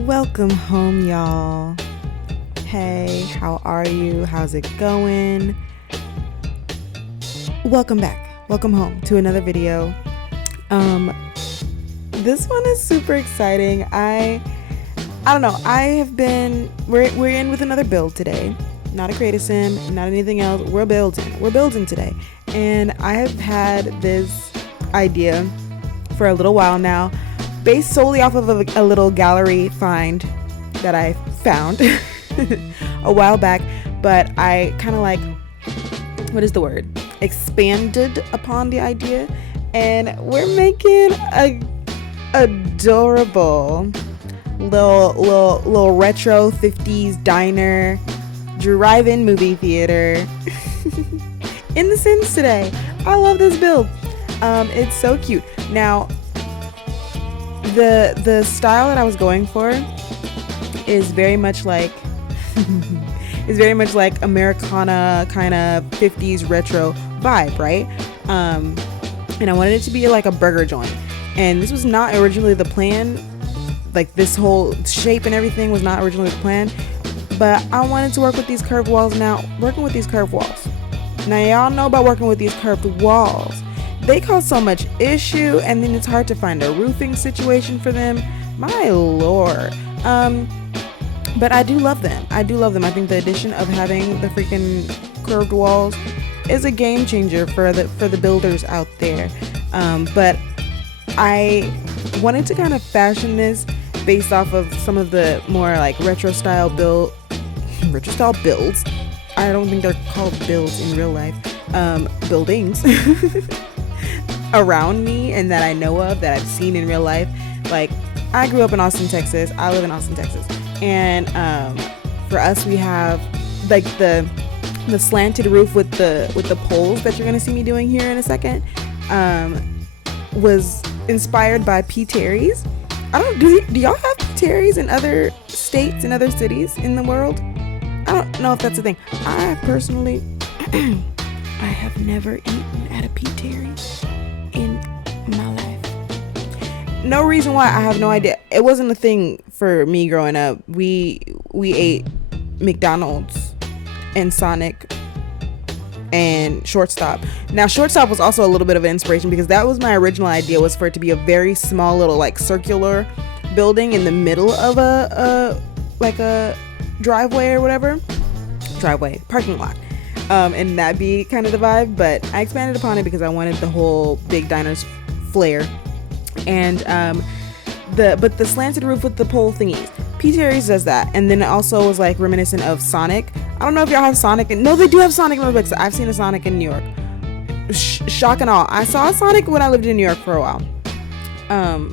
Welcome home, y'all. Hey, how are you? How's it going? Welcome back. Welcome home to another video. This one is super exciting. I don't know. We're in with another build today. Not a creative sim, not anything else. We're building today. And I have had this idea for a little while now, based solely off of a little gallery find that I found a while back, but I kind of expanded upon the idea, and we're making a adorable little retro 50s diner drive-in movie theater in The Sims today. I love this build. It's so cute. Now, the style that I was going for is very much like Americana kind of 50s retro vibe, right? And I wanted it to be like a burger joint. And this was not originally the plan. Like, this whole shape and everything was not originally the plan. But I wanted to work with these curved walls. Now, y'all know about working with these curved walls. They cause so much issue, and then it's hard to find a roofing situation for them. My lord. But I do love them. I think the addition of having the freaking curved walls is a game changer for the builders out there. But I wanted to kind of fashion this based off of some of the more like retro style builds. I don't think they're called builds in real life. Buildings around me and that I know of, that I've seen in real life. Like, I grew up in Austin, Texas. I live in Austin, Texas. And for us, we have like the slanted roof with the poles that you're gonna see me doing here in a second. Was inspired by P. Terry's. Do y'all have P. Terry's in other states and other cities in the world? I don't know if that's a thing. I personally, I have never eaten at a P. Terry's in my life. No reason why, I have no idea. It wasn't a thing for me growing up. We ate McDonald's and Sonic and Shortstop. Now, Shortstop was also a little bit of an inspiration because that was my original idea, was for it to be a very small little like circular building in the middle of a driveway or whatever. Parking lot. And that'd be kind of the vibe, but I expanded upon it because I wanted the whole big diner's flair. And the slanted roof with the pole thingies. P. Terry's does that, and then it also was like reminiscent of Sonic. I don't know if y'all have Sonic. No, they do have Sonic in my books. I've seen a Sonic in New York. Shock and awe. I saw a Sonic when I lived in New York for a while.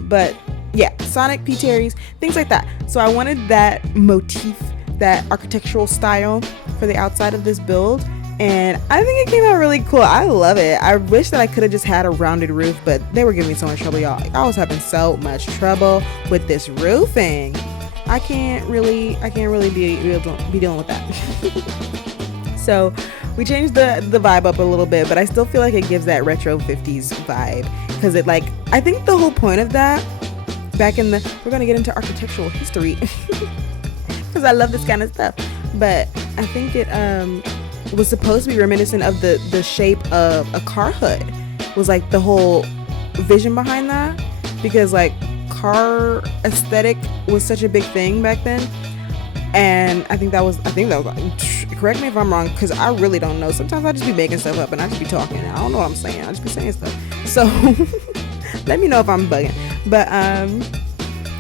But yeah, Sonic, P. Terry's, things like that. So I wanted that motif, that architectural style for the outside of this build, and I think it came out really cool. I love it. I wish that I could have just had a rounded roof, but they were giving me so much trouble, y'all. I was having so much trouble with this roofing. I can't really be dealing with that. So we changed the vibe up a little bit, but I still feel like it gives that retro 50s vibe, because it, like, I think the whole point of that, we're gonna get into architectural history because I love this kind of stuff, but I think it was supposed to be reminiscent of the shape of a car hood, was like the whole vision behind that, because like car aesthetic was such a big thing back then. And I think that was correct me if I'm wrong, because I really don't know. Sometimes I just be making stuff up and I just be talking. I don't know what I'm saying. I just be saying stuff. So let me know if I'm bugging. But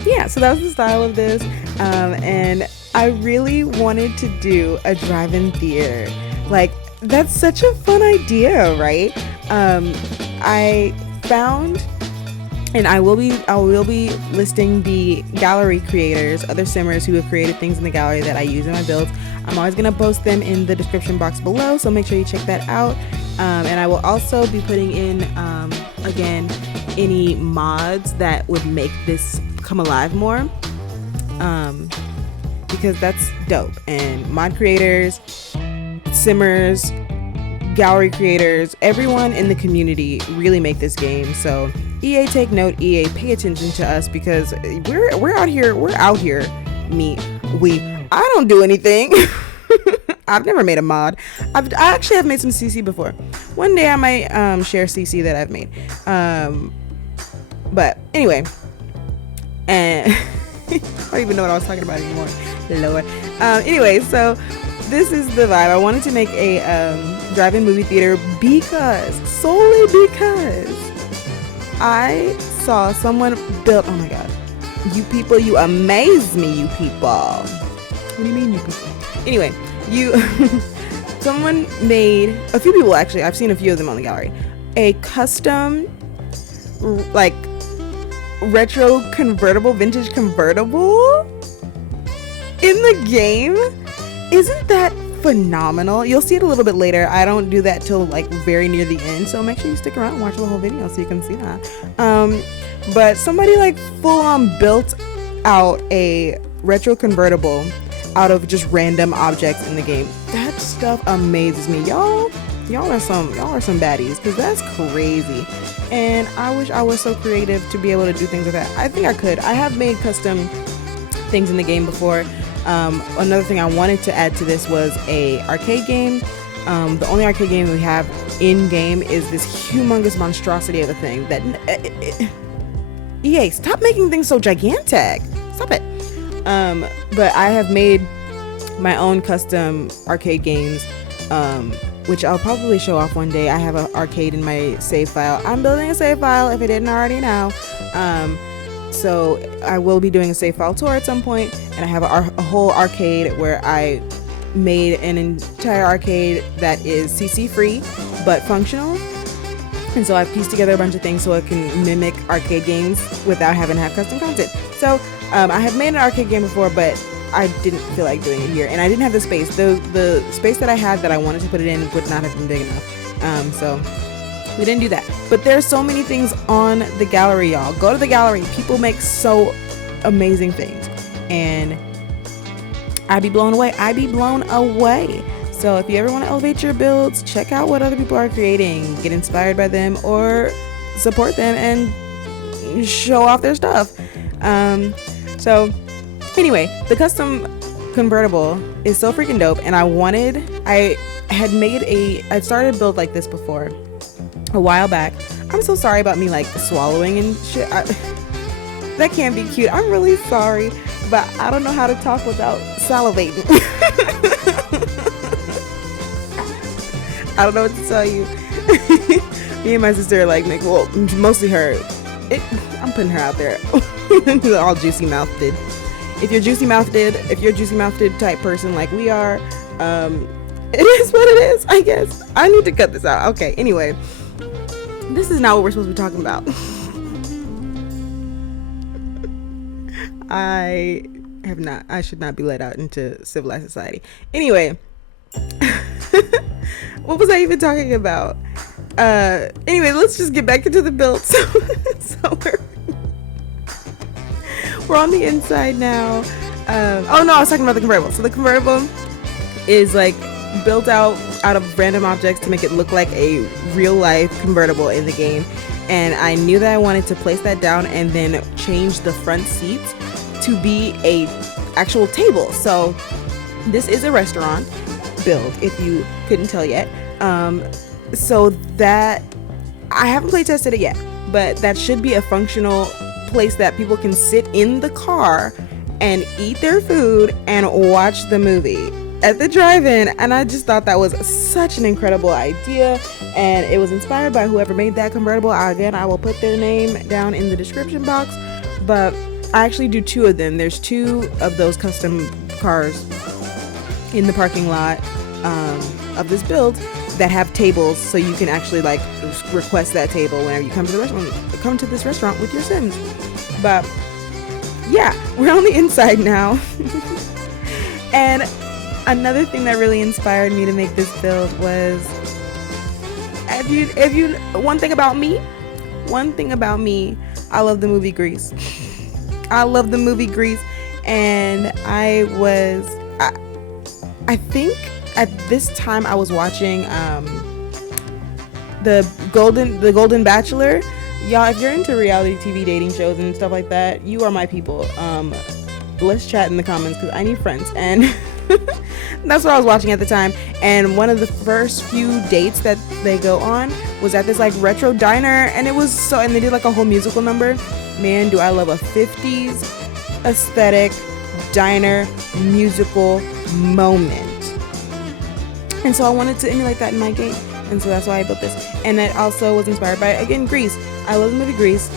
yeah, so that was the style of this. And I really wanted to do a drive-in theater. Like, that's such a fun idea, right? I found, and I will be listing the gallery creators, other simmers who have created things in the gallery that I use in my builds. I'm always going to post them in the description box below, so make sure you check that out. And I will also be putting in, again, any mods that would make this come alive more, because that's dope. And mod creators, simmers, gallery creators, everyone in the community really make this game. So EA, take note. EA, pay attention to us, because we're out here. I don't do anything. I've never made a mod. I actually have made some CC before. One day I might share CC that I've made. But anyway, and I don't even know what I was talking about anymore. Lord. Anyway, so this is the vibe. I wanted to make a drive-in movie theater solely because I saw someone build. Oh my god, you people, you amaze me, you people. What do you mean, you people? Anyway, someone made, a few people actually, I've seen a few of them on the gallery, a custom like retro convertible, vintage convertible in the game. Isn't that phenomenal? You'll see it a little bit later. I don't do that till like very near the end, so make sure you stick around and watch the whole video so you can see that. But somebody like full on built out a retro convertible out of just random objects in the game. That stuff amazes me. Y'all are some baddies, because that's crazy. And I wish I was so creative to be able to do things like that. I think I could. I have made custom things in the game before. Another thing I wanted to add to this was a arcade game. The only arcade game we have in game is this humongous monstrosity of a thing that EA, stop making things so gigantic. Stop it. But I have made my own custom arcade games, which I'll probably show off one day. I have an arcade in my save file. I'm building a save file if I didn't already know. So I will be doing a save file tour at some point, and I have a whole arcade where I made an entire arcade that is CC free but functional. And so I've pieced together a bunch of things so it can mimic arcade games without having to have custom content. So I have made an arcade game before, but I didn't feel like doing it here, and I didn't have the space. The space that I had that I wanted to put it in would not have been big enough. So we didn't do that. But there's so many things on the gallery, y'all. Go to the gallery. People make so amazing things, and I'd be blown away. So if you ever want to elevate your builds, check out what other people are creating, get inspired by them, or support them and show off their stuff. So anyway, the custom convertible is so freaking dope, and I started a build like this before a while back. I'm so sorry about me like swallowing and shit. That can't be cute. I'm really sorry, but I don't know how to talk without salivating. I don't know what to tell you. Me and my sister are like, well, mostly her. I'm putting her out there. All juicy mouthed. If you're juicy mouthed type person like we are, it is what it is, I guess. I need to cut this out. Okay, anyway. This is not what we're supposed to be talking about. I should not be let out into civilized society. Anyway. What was I even talking about? Anyway, let's just get back into the build. So we're on the inside now. Oh no, I was talking about the convertible. So the convertible is like built out of random objects to make it look like a real life convertible in the game. And I knew that I wanted to place that down and then change the front seats to be a actual table. So this is a restaurant build, if you couldn't tell yet. So that I haven't play tested it yet, but that should be a functional place that people can sit in the car and eat their food and watch the movie at the drive-in. And I just thought that was such an incredible idea, and it was inspired by whoever made that convertible. Again, I will put their name down in the description box, but I actually do two of them. There's two of those custom cars in the parking lot of this build that have tables, so you can actually like request that table whenever you come to the restaurant. Come to this restaurant with your Sims. But yeah, we're on the inside now. And another thing that really inspired me to make this build was, one thing about me, I love the movie Grease. And I think at this time I was watching the Golden Bachelor Y'all, if you're into reality TV dating shows and stuff like that, you are my people. Let's chat in the comments because I need friends. And that's what I was watching at the time. And one of the first few dates that they go on was at this like retro diner, and it was so, and they did like a whole musical number. Man, do I love a 50s aesthetic diner musical moment. And so I wanted to emulate that in my game. And so that's why I built this. And it also was inspired by, again, Grease. I love the movie Grease.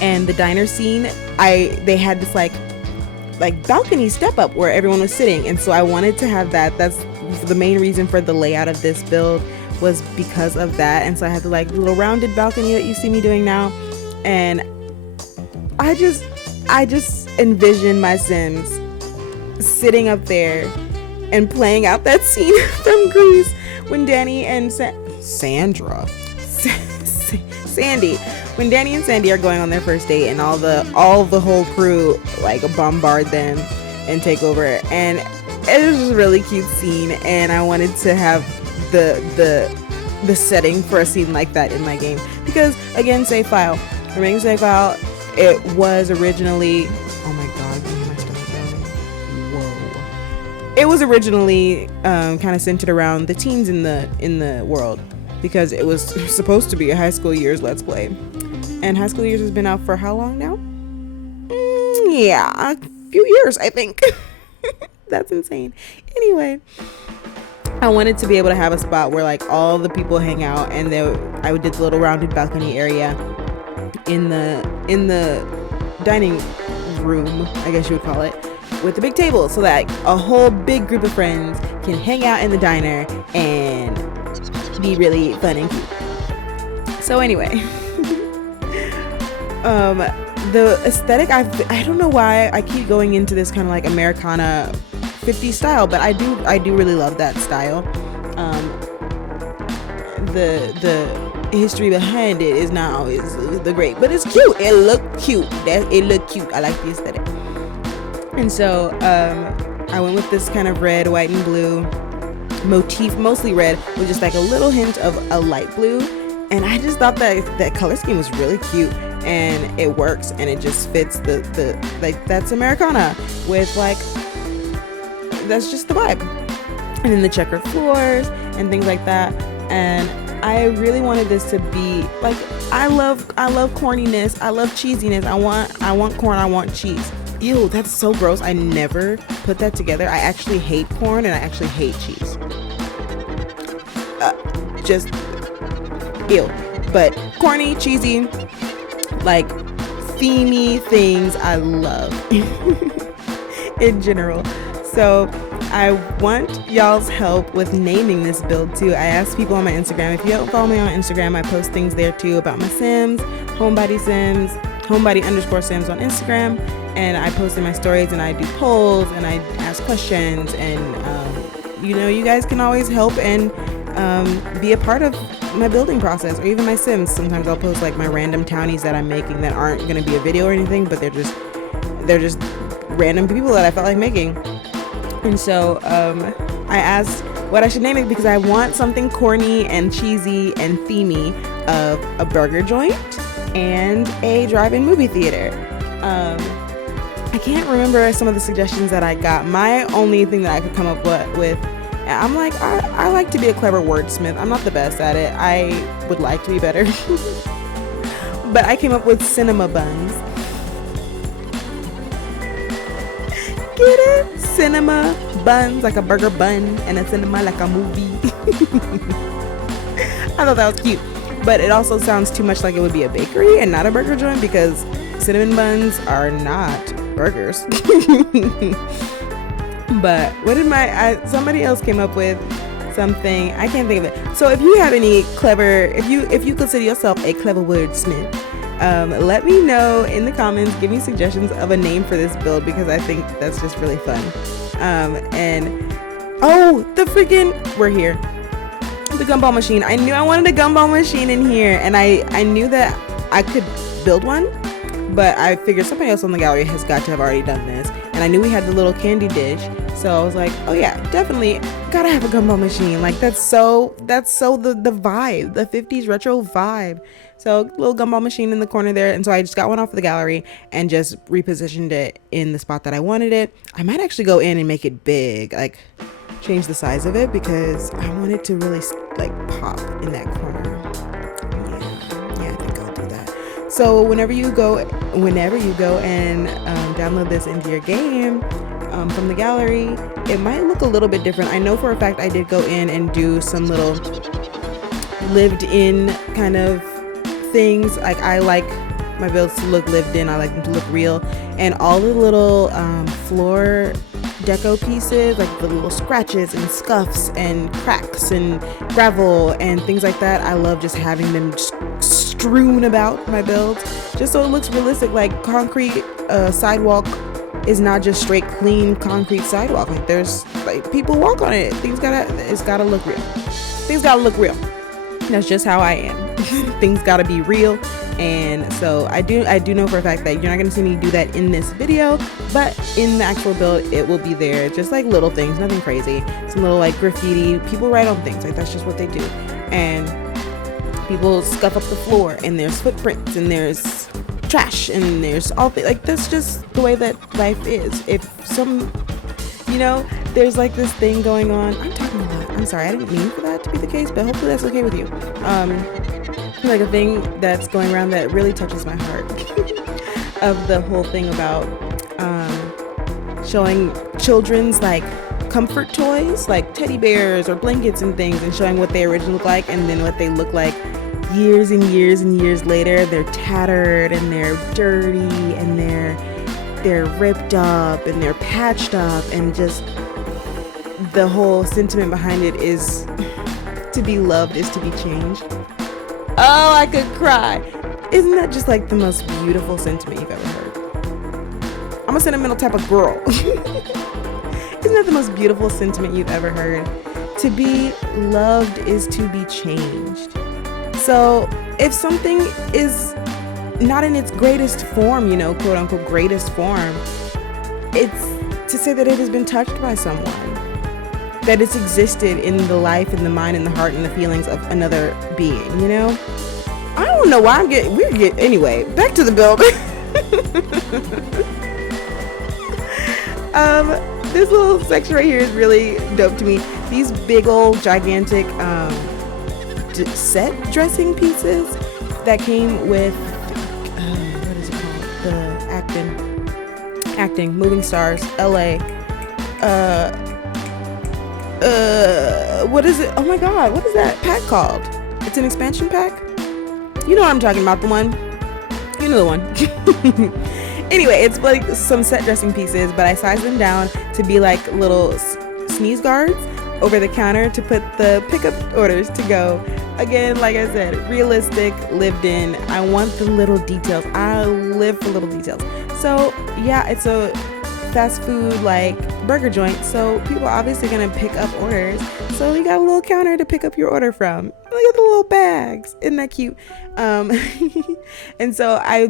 And the diner scene, they had this like balcony step up where everyone was sitting. And so I wanted to have that. That's the main reason for the layout of this build, was because of that. And so I had the like little rounded balcony that you see me doing now. And I just envision my Sims sitting up there and playing out that scene from Grease when Danny and Sandy, when Danny and Sandy are going on their first date, and all the whole crew like bombard them and take over, and it was just a really cute scene. And I wanted to have the setting for a scene like that in my game, because again, save file. Remaining save file. It was originally, oh my god, my stomach going. Whoa. It was originally kind of centered around the teens in the world, because it was supposed to be a High School Years Let's Play. And High School Years has been out for how long now? Yeah, a few years, I think. That's insane. Anyway, I wanted to be able to have a spot where like all the people hang out, and I did the little rounded balcony area in the dining room, I guess you would call it, with the big table, so that a whole big group of friends can hang out in the diner and be really fun and cute. So anyway, the aesthetic, I don't know why I keep going into this kind of like Americana 50s style, but I do really love that style. The history behind it is not always the great, but it's cute. It looked cute. I like the aesthetic. And so I went with this kind of red, white, and blue motif, mostly red, with just like a little hint of a light blue. And I just thought that color scheme was really cute, and it works, and it just fits the like, that's Americana with like, that's just the vibe. And then the checkered floors and things like that. And I really wanted this to be like, I love corniness, I love cheesiness, I want corn, I want cheese. Ew, that's so gross. I never put that together. I actually hate corn and I actually hate cheese. Just ew. But corny, cheesy, like themey things I love in general. So I want y'all's help with naming this build too. I asked people on my Instagram. If you don't follow me on Instagram, I post things there too about my Sims, homebody _Sims on Instagram. And I post in my stories, and I do polls, and I ask questions, and you guys can always help and be a part of my building process, or even my Sims. Sometimes I'll post like my random townies that I'm making that aren't going to be a video or anything, but they're just random people that I felt like making. And so I asked what I should name it, because I want something corny and cheesy and themey of a burger joint and a drive-in movie theater. I can't remember some of the suggestions that I got. My only thing that I could come up with, I'm like, I like to be a clever wordsmith. I'm not the best at it. I would like to be better. But I came up with cinema buns. Get it? Cinema buns, like a burger bun, and a cinema like a movie. I thought that was cute. But it also sounds too much like it would be a bakery and not a burger joint, because cinnamon buns are not burgers. But what did somebody else came up with something, I can't think of it. So if you have any clever, if you consider yourself a clever wordsmith, let me know in the comments. Give me suggestions of a name for this build, because I think that's just really fun. We're here. The gumball machine. I knew I wanted a gumball machine in here, and I knew that I could build one, but I figured somebody else on the gallery has got to have already done this. and I knew we had the little candy dish, so I was like, oh yeah, definitely gotta have a gumball machine. Like that's so the vibe, the 50s retro vibe. So little gumball machine in the corner there, and so I just got one off of the gallery and just repositioned it in the spot that I wanted it. I might actually go in and make it big, like change the size of it, because I want it to really like pop in that corner. Yeah, I think I'll do that. So whenever you go and download this into your game from the gallery, it might look a little bit different. I know for a fact I did go in and do some little lived in kind of things. Like I like my builds to look lived in, I like them to look real, and all the little floor deco pieces, like the little scratches and scuffs and cracks and gravel and things like that, I love just having them just strewn about my builds, just so it looks realistic. Like concrete sidewalk is not just straight clean concrete sidewalk. Like there's like people walk on it. It's gotta look real. Things gotta look real. That's just how I am. Things gotta be real. And so I do know for a fact that you're not gonna see me do that in this video, but in the actual build it will be there. Just like little things, nothing crazy. Some little like graffiti. People write on things, like that's just what they do. And people scuff up the floor, and there's footprints, and there's trash, and there's all like that's just the way that life is. If some, there's like this thing going on. I'm talking a lot. I'm sorry, I didn't mean for that to be the case, but hopefully that's okay with you. Like a thing that's going around that really touches my heart of the whole thing about showing children's like comfort toys, like teddy bears or blankets and things, and showing what they originally look like and then what they look like years and years and years later. They're tattered and they're dirty and they're ripped up and they're patched up, and just the whole sentiment behind it is to be loved is to be changed. Oh, I could cry. Isn't that just like the most beautiful sentiment you've ever heard? I'm a sentimental type of girl. Isn't that the most beautiful sentiment you've ever heard? To be loved is to be changed. So if something is not in its greatest form, quote unquote greatest form, it's to say that it has been touched by someone, that it's existed in the life and the mind and the heart and the feelings of another being, I don't know why anyway, back to the build. This little section right here is really dope to me. These big old gigantic set dressing pieces that came with what is it called? The acting Moving Stars LA. What is it? Oh my god, what is that pack called? It's an expansion pack. You know what I'm talking about, the one. You know the one. Anyway, it's like some set dressing pieces, but I sized them down to be like little sneeze guards over the counter to put the pickup orders to go. Again, like I said, realistic, lived in. I want the little details. I live for little details. So yeah, it's a fast food like burger joint, so people are obviously gonna pick up orders, so you got a little counter to pick up your order from. Look at the little bags, isn't that cute? And so I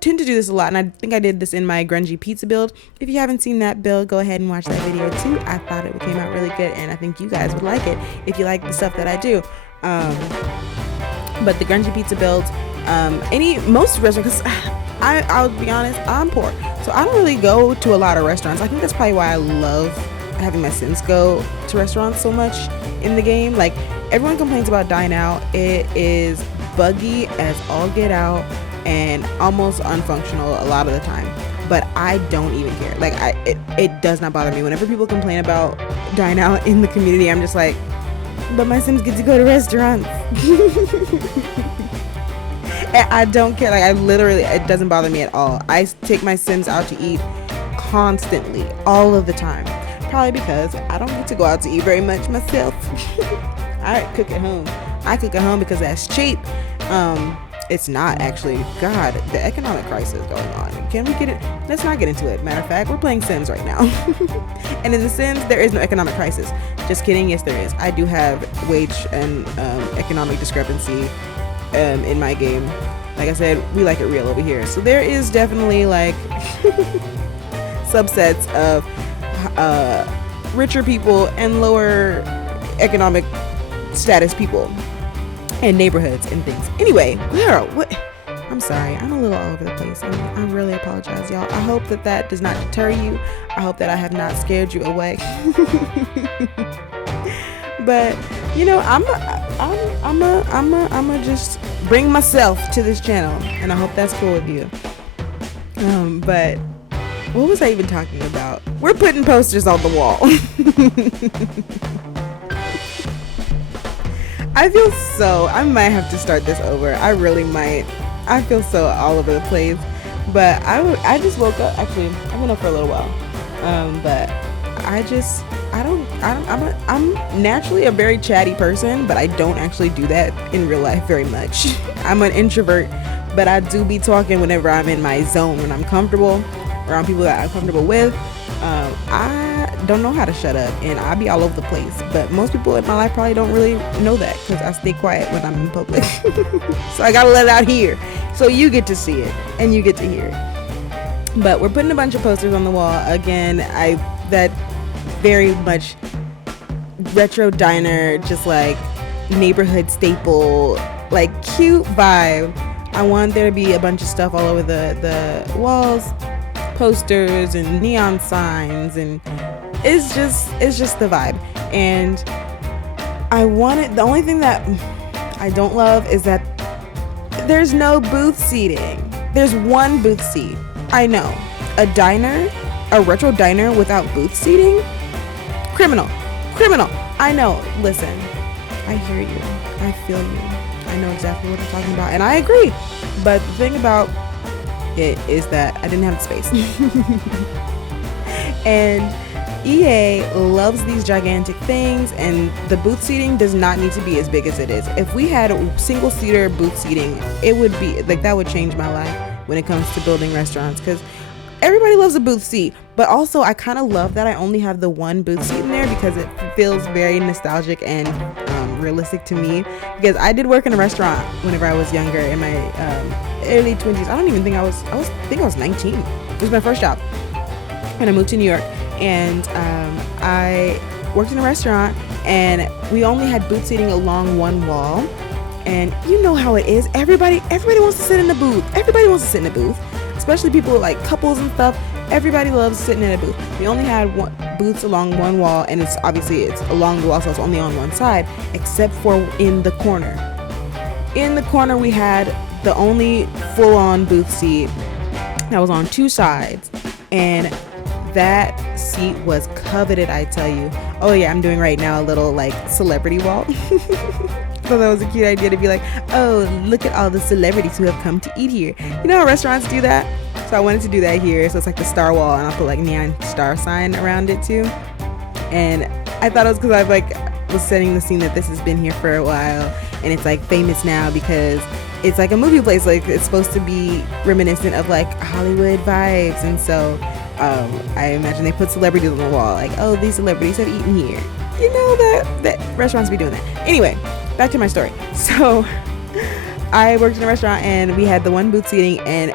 tend to do this a lot, and I think I did this in my grungy pizza build. If you haven't seen that build, go ahead and watch that video too. I thought it came out really good, and I think you guys would like it if you like the stuff that I do. But the grungy pizza builds, most restaurants, because I'll be honest, I'm poor, so I don't really go to a lot of restaurants. I think that's probably why I love having my Sims go to restaurants so much in the game. Like, everyone complains about Dine Out. It is buggy as all get out and almost unfunctional a lot of the time, but I don't even care. Like, it does not bother me. Whenever people complain about Dine Out in the community, I'm just like, but my Sims get to go to restaurants. I don't care. Like, it doesn't bother me at all. I take my Sims out to eat constantly, all of the time. Probably because I don't get to go out to eat very much myself. I cook at home. I cook at home because that's cheap. It's not actually. God, the economic crisis going on. Can we get it? Let's not get into it. Matter of fact, we're playing Sims right now. And in The Sims, there is no economic crisis. Just kidding. Yes, there is. I do have wage and economic discrepancy in my game. Like I said, we like it real over here. So there is definitely like subsets of richer people and lower economic status people and neighborhoods and things. Anyway, girl, what? I'm sorry. I'm a little all over the place. I really apologize, y'all. I hope that does not deter you. I hope that I have not scared you away. But I'm just bring myself to this channel, and I hope that's cool with you. But what was I even talking about? We're putting posters on the wall. I might have to start this over. I really might. I feel so all over the place. But I just woke up. Actually, I've been up for a little while. But I'm naturally a very chatty person, but I don't actually do that in real life very much. I'm an introvert, but I do be talking whenever I'm in my zone, when I'm comfortable, around people that I'm comfortable with. I don't know how to shut up, and I be all over the place. But most people in my life probably don't really know that, because I stay quiet when I'm in public. So I gotta let it out here, so you get to see it and you get to hear it. But we're putting a bunch of posters on the wall again. That very much retro diner, just like neighborhood staple, like cute vibe. I want there to be a bunch of stuff all over the walls, posters and neon signs, and it's just the vibe. And the only thing that I don't love is that there's no booth seating. There's one booth seat. I know, a retro diner without booth seating, criminal. I know. Listen, I hear you. I feel you. I know exactly what you're talking about, and I agree. But the thing about it is that I didn't have the space. And EA loves these gigantic things, and the booth seating does not need to be as big as it is. If we had a single seater booth seating, it would be like, that would change my life when it comes to building restaurants, because everybody loves a booth seat. But also, I kind of love that I only have the one booth seat in there, because it feels very nostalgic and realistic to me. Because I did work in a restaurant whenever I was younger, in my early 20s. I don't even think I was 19. It was my first job when I moved to New York, and I worked in a restaurant, and we only had booth seating along one wall. And you know how it is. Everybody wants to sit in the booth. Everybody wants to sit in the booth, especially people like couples and stuff. Everybody loves sitting in a booth. We only had booths along one wall, and it's along the wall, so it's only on one side, except for in the corner. In the corner, we had the only full-on booth seat that was on two sides, and that seat was coveted, I tell you. Oh yeah, I'm doing right now a little like celebrity wall. So that was a cute idea to be like, oh, look at all the celebrities who have come to eat here. You know how restaurants do that? So I wanted to do that here. So it's like the star wall, and I'll put like neon star sign around it too. And I thought it was because I was setting the scene that this has been here for a while, and it's like famous now because it's like a movie place. Like it's supposed to be reminiscent of like Hollywood vibes. And so I imagine they put celebrities on the wall, like, oh, these celebrities have eaten here. You know that restaurants be doing that. Anyway, back to my story. So I worked in a restaurant, and we had the one booth seating, and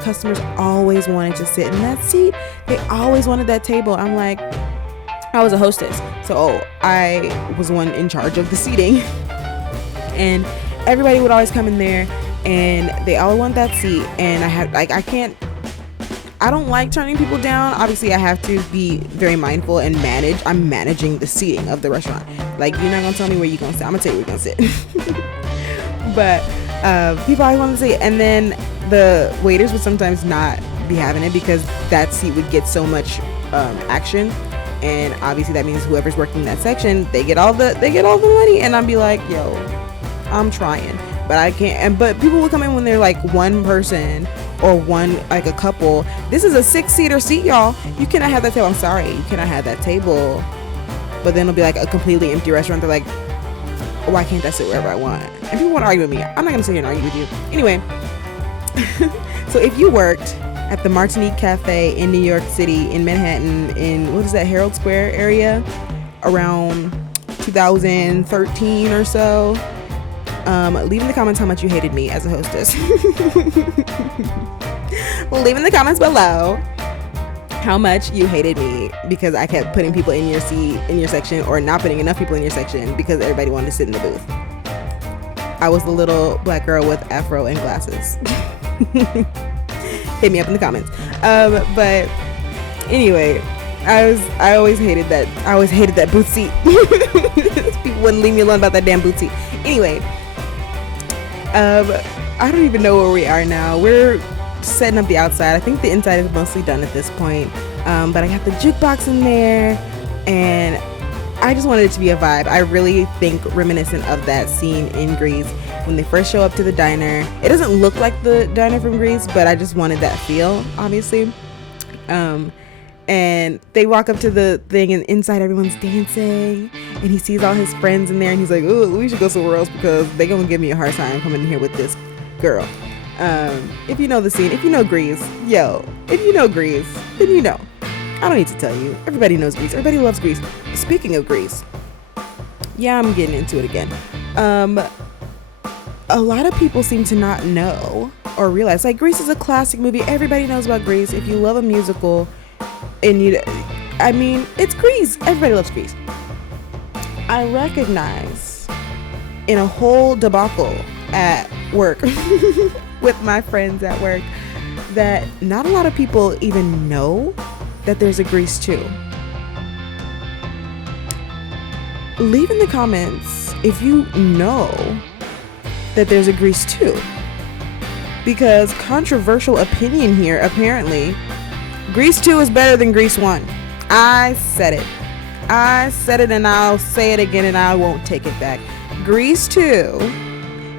customers always wanted to sit in that seat. They always wanted that table. I'm like, I was a hostess, so I was one in charge of the seating, and everybody would always come in there, and they all want that seat. And I don't like turning people down. Obviously, I have to be very mindful and I'm managing the seating of the restaurant. Like, you're not gonna tell me where you're gonna sit. I'm gonna tell you where you're gonna sit. But people always want to sit, and then the waiters would sometimes not be having it because that seat would get so much action, and obviously that means whoever's working that section, they get all the money. And I'd be like, yo, I'm trying, but I can't. But people will come in when they're like one person or like a couple. This is a 6-seater seat, y'all. You cannot have that table. I'm sorry, you cannot have that table. But then it'll be like a completely empty restaurant. They're like, why can't I sit wherever I want? And people want to argue with me. I'm not gonna sit here and argue with you. Anyway, so if you worked at the Martinique Cafe in New York City, in Manhattan, in what is that, Herald Square area, around 2013 or so, leave in the comments how much you hated me as a hostess. Leave in the comments below. how much you hated me because I kept putting people in your section, or not putting enough people in your section because everybody wanted to sit in the booth. I was the little black girl with afro and glasses. Hit me up in the comments. But anyway, I always hated that booth seat. People wouldn't leave me alone about that damn booth seat. Anyway, I don't even know where we are now. We're setting up the outside. I think the inside is mostly done at this point. But I got the jukebox in there, and I just wanted it to be a vibe. I really think reminiscent of that scene in Grease when they first show up to the diner. It doesn't look like the diner from Grease, but I just wanted that feel, obviously. And they walk up to the thing, and inside everyone's dancing, and he sees all his friends in there, and he's like, oh, we should go somewhere else because they're gonna give me a hard time coming in here with this girl. If you know the scene, if you know Grease, if you know Grease, then you know. I don't need to tell you. Everybody knows Grease. Everybody loves Grease. Speaking of Grease, yeah, I'm getting into it again. A lot of people seem to not know or realize, like, Grease is a classic movie. Everybody knows about Grease. If you love a musical, and it's Grease. Everybody loves Grease. I recognize in a whole debacle at work with my friends at work that not a lot of people even know that there's a Grease 2. Leave in the comments if you know that there's a Grease 2, because controversial opinion here, apparently Grease 2 is better than Grease 1. I said it and I'll say it again and I won't take it back. Grease 2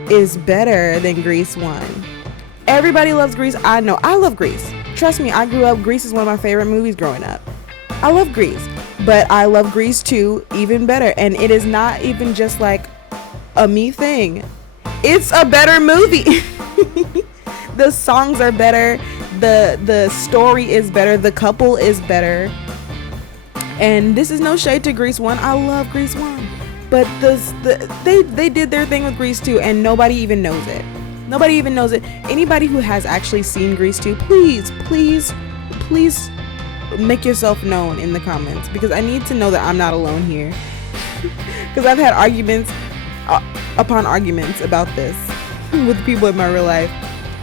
is better than Grease 1. Everybody loves Grease. I know. I love Grease. Trust me, I grew up. Grease is one of my favorite movies growing up. I love Grease. But I love Grease 2 even better. And it is not even just like a me thing. It's a better movie. The songs are better. The story is better. The couple is better. And this is no shade to Grease 1. I love Grease 1. But they did their thing with Grease 2 and nobody even knows it. Nobody even knows it. Anybody who has actually seen Grease 2, please make yourself known in the comments, because I need to know that I'm not alone here. Because I've had arguments upon arguments about this with people in my real life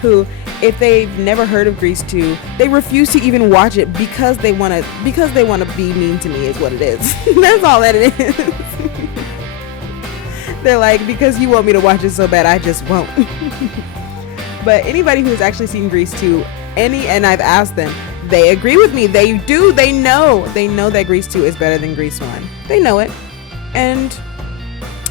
who, if they've never heard of Grease 2, they refuse to even watch it because they want to be mean to me, is what it is. That's all that it is. They're like, because you want me to watch it so bad, I just won't. But anybody who's actually seen Grease 2, and I've asked them, they agree with me. They do. They know that Grease 2 is better than Grease 1. They know it. And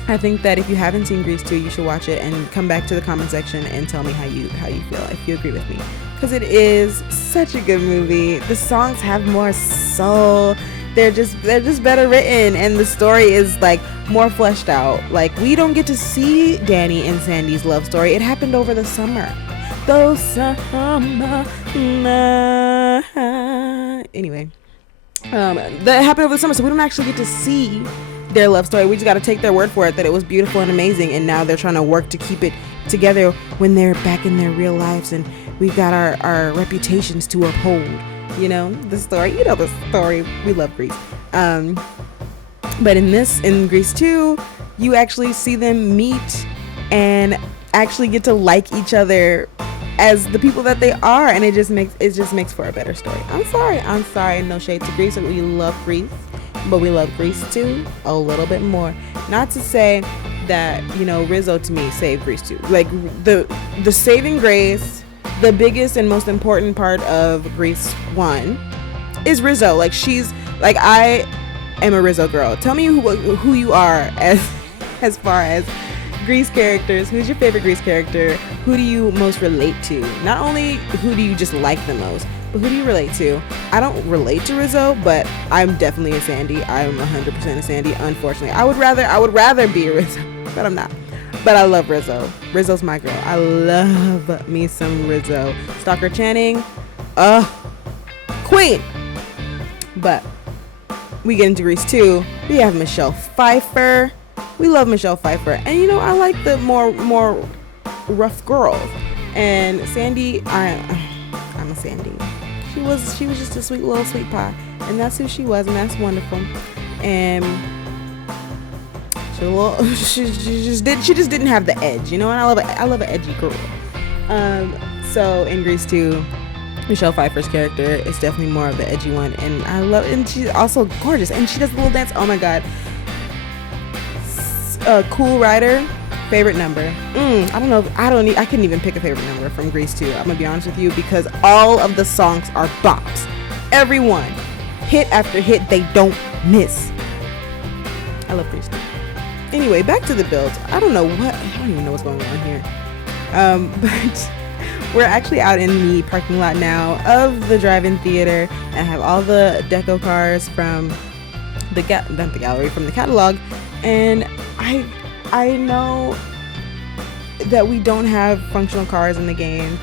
I think that if you haven't seen Grease 2, you should watch it and come back to the comment section and tell me how you feel, if you agree with me, because it is such a good movie. The songs have more soul. They're just better written, and the story is like more fleshed out. Like, we don't get to see Danny and Sandy's love story. It happened over the summer. Anyway, that happened over the summer, so we don't actually get to see their love story. We just got to take their word for it that it was beautiful and amazing, and now they're trying to work to keep it together when they're back in their real lives, and we've got our reputations to uphold. The story. The story. We love Grease. But in Grease 2, you actually see them meet and actually get to like each other as the people that they are, and it just makes for a better story. I'm sorry. No shade to Grease. We love Grease, but we love Grease 2 a little bit more. Not to say that Rizzo to me saved Grease 2. Like, the saving grace, the biggest and most important part of Grease 1 is Rizzo. Like, I am a Rizzo girl. Tell me who you are as far as Grease characters. Who's your favorite Grease character? Who do you most relate to? Not only who do you just like the most, but who do you relate to? I don't relate to Rizzo, but I'm definitely a Sandy. I'm 100% a Sandy. Unfortunately, I would rather be a Rizzo, but I'm not. But I love Rizzo. Rizzo's my girl. I love me some Rizzo. Stalker Channing, queen. But we get into Grease 2. We have Michelle Pfeiffer. We love Michelle Pfeiffer. And I like the more rough girls. And Sandy, I'm a Sandy. she was just a sweet little sweet pie, and that's who she was, and that's wonderful. And she just didn't have the edge, and I love an edgy girl. So in Grease 2, Michelle Pfeiffer's character is definitely more of the edgy one, and I love it. And she's also gorgeous, and she does the little dance. Oh my god. Cool Rider, favorite number. I couldn't even pick a favorite number from Grease 2. I'm gonna be honest with you, because all of the songs are bops. Everyone, hit after hit, they don't miss. I love Grease 2. Anyway, back to the build. I don't even know what's going on here. But we're actually out in the parking lot now of the drive-in theater, and I have all the deco cars from not the gallery, from the catalog. And I know that we don't have functional cars in the game,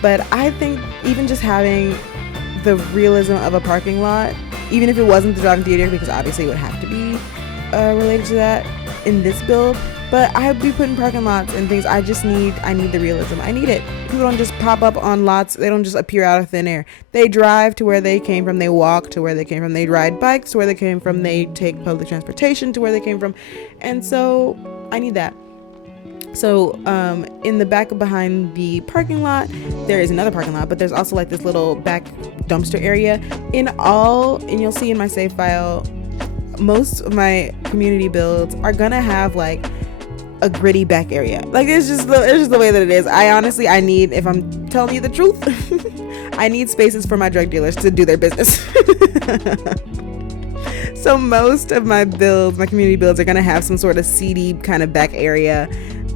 but I think even just having the realism of a parking lot, even if it wasn't the drive-in theater, because obviously it would have to be related to that in this build, but I'd be putting parking lots and things. I need the realism. I need it. People don't just pop up on lots. They don't just appear out of thin air. They drive to where they came from. They walk to where they came from. They ride bikes to where they came from. They take public transportation to where they came from. And so I need that. So in the back behind the parking lot, there is another parking lot, but there's also like this little back dumpster area. And you'll see in my save file, most of my community builds are gonna have like a gritty back area. Like it's just the way that it is. I need, if I'm telling you the truth, I need spaces for my drug dealers to do their business. So most of my builds, my community builds, are gonna have some sort of seedy kind of back area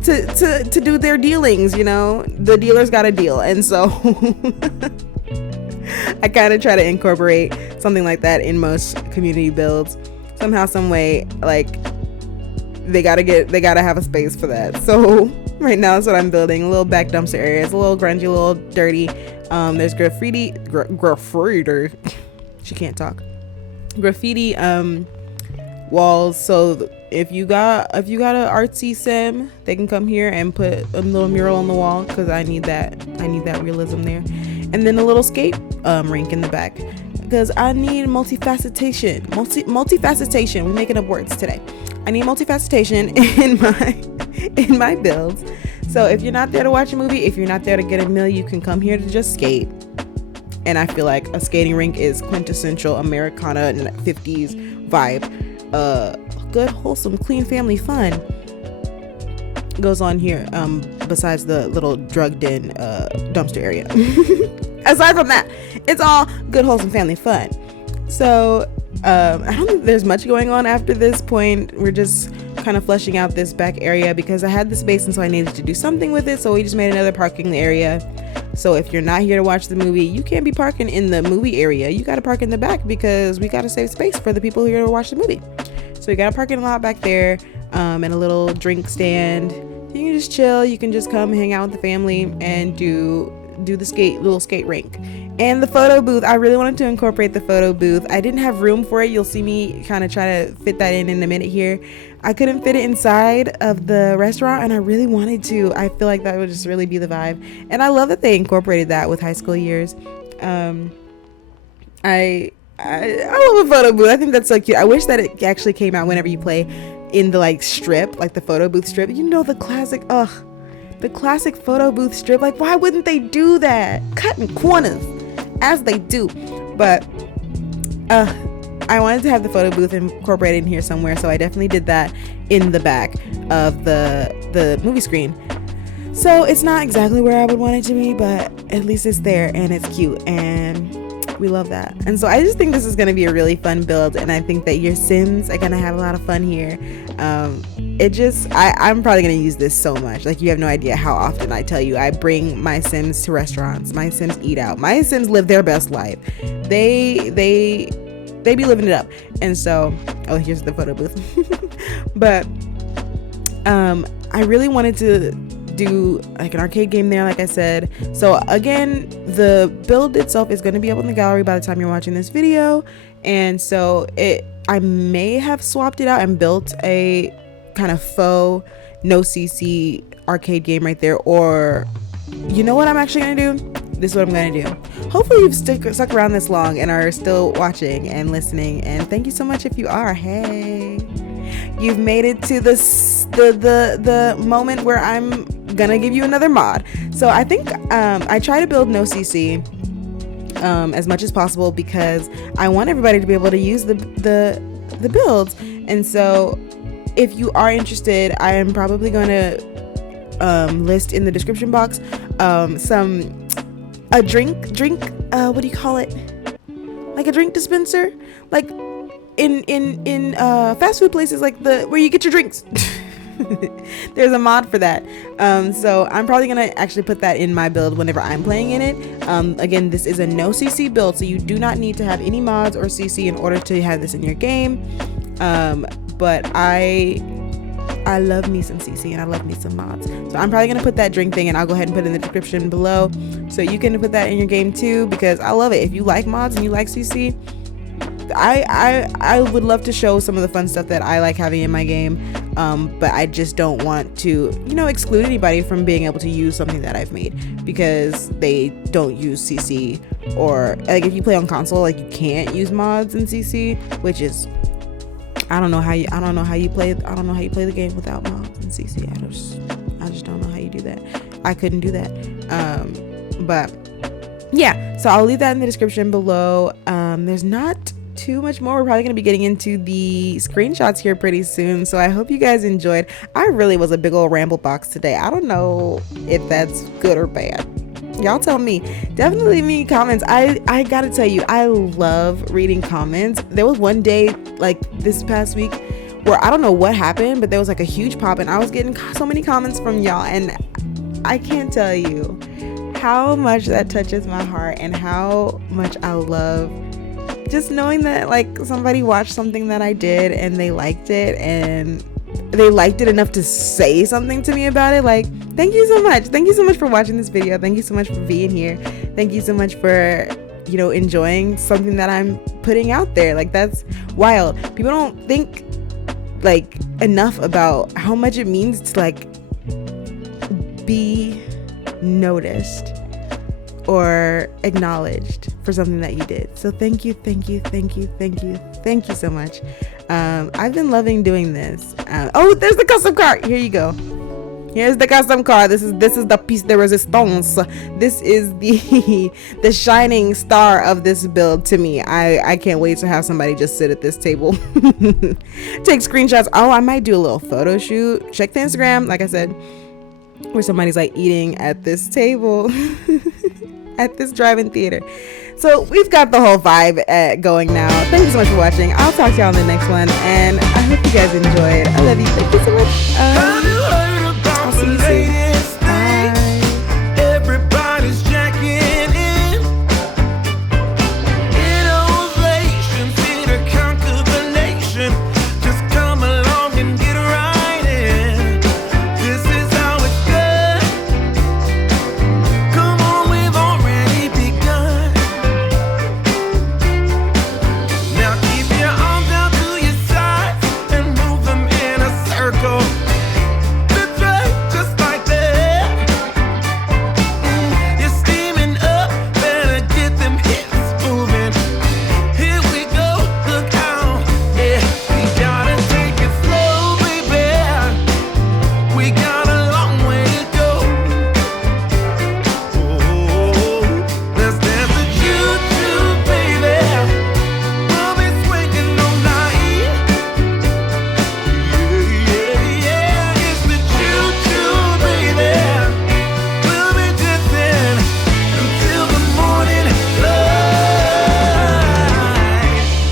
to do their dealings. The dealers got a deal, and so I kind of try to incorporate something like that in most community builds. Somehow, some way, like they gotta have a space for that. So right now that's what I'm building. A little back dumpster area. It's a little grungy, a little dirty. There's graffiti. She can't talk. Graffiti walls. So if you got an artsy sim, they can come here and put a little mural on the wall, because I need that realism there. And then a little skate rink in the back, because I need multifacetation. We're making up words today. I need multifacetation in my builds. So if you're not there to watch a movie, if you're not there to get a meal, you can come here to just skate. And I feel like a skating rink is quintessential Americana 50s vibe. Good, wholesome, clean family fun goes on here, besides the little drug den dumpster area. Aside from that, it's all good, wholesome family fun. So I don't think there's much going on after this point. We're just kind of fleshing out this back area, because I had the space and so I needed to do something with it. So we just made another parking area. So if you're not here to watch the movie, you can't be parking in the movie area. You got to park in the back, because we got to save space for the people who are here to watch the movie. So we got a parking lot back there, and a little drink stand. You can just chill. You can just come hang out with the family and do the little skate rink. And the photo booth, I really wanted to incorporate the photo booth. I didn't have room for it. You'll see me kind of try to fit that in a minute here. I couldn't fit it inside of the restaurant, and I really wanted to. I feel like that would just really be the vibe. And I love that they incorporated that with high school years. I love a photo booth. I think that's so cute. I wish that it actually came out whenever you play in the like strip, like the photo booth strip. The classic photo booth strip. Like, why wouldn't they do that? Cutting corners as they do. But I wanted to have the photo booth incorporated in here somewhere, so I definitely did that in the back of the movie screen. So it's not exactly where I would want it to be, but at least it's there and it's cute, and we love that. And so I just think this is going to be a really fun build, and I think that your Sims are going to have a lot of fun here. I'm probably going to use this so much. Like, you have no idea how often I tell you I bring my Sims to restaurants. My Sims eat out. My Sims live their best life. They be living it up. And so, here's the photo booth. But I really wanted to do like an arcade game there, like I said. So again, the build itself is going to be up in the gallery by the time you're watching this video, and so I may have swapped it out and built a kind of faux no CC arcade game right there. Or you know what I'm actually gonna do? this is what I'm going to do. Hopefully you've stuck around this long and are still watching and listening. And thank you so much if you are. Hey, you've made it to the moment where I'm going to give you another mod. So I think I try to build no CC as much as possible because I want everybody to be able to use the builds. And so if you are interested, I am probably going to list in the description box a drink what do you call it, like a drink dispenser, like in fast food places, like where you get your drinks. There's a mod for that. So I'm probably gonna actually put that in my build whenever I'm playing in it. Again, this is a no CC build, so you do not need to have any mods or CC in order to have this in your game. But I love me some CC and I love me some mods. So I'm probably going to put that drink thing, and I'll go ahead and put it in the description below so you can put that in your game too, because I love it. If you like mods and you like CC, I would love to show some of the fun stuff that I like having in my game. But I just don't want to, exclude anybody from being able to use something that I've made because they don't use CC, or like if you play on console, like you can't use mods in CC, which is I don't know how you play the game without mods and CC. I just don't know how you do that. I couldn't do that. But yeah, so I'll leave that in the description below. There's not too much more. We're probably going to be getting into the screenshots here pretty soon, so I hope you guys enjoyed. I really was a big old ramble box today. I don't know if that's good or bad. Y'all tell me. Definitely leave me comments. I gotta tell you, I love reading comments. There was one day, like this past week, where I don't know what happened, but there was like a huge pop and I was getting so many comments from y'all, and I can't tell you how much that touches my heart and how much I love just knowing that like somebody watched something that I did and they liked it, and they liked it enough to say something to me about it. Like, thank you so much. Thank you so much for watching this video. Thank you so much for being here. Thank you so much for, enjoying something that I'm putting out there. Like, that's wild. People don't think like enough about how much it means to like be noticed or acknowledged for something that you did. So thank you so much. I've been loving doing this. Oh, there's the custom car. Here you go. Here's the custom car. This is the piece de resistance. This is the shining star of this build to me. I can't wait to have somebody just sit at this table, take screenshots. Oh, I might do a little photo shoot. Check the Instagram, like I said, where somebody's like eating at this table at this drive-in theater. So we've got the whole vibe going now. Thank you so much for watching. I'll talk to y'all in the next one, and I hope you guys enjoyed. I love you. Thank you so much.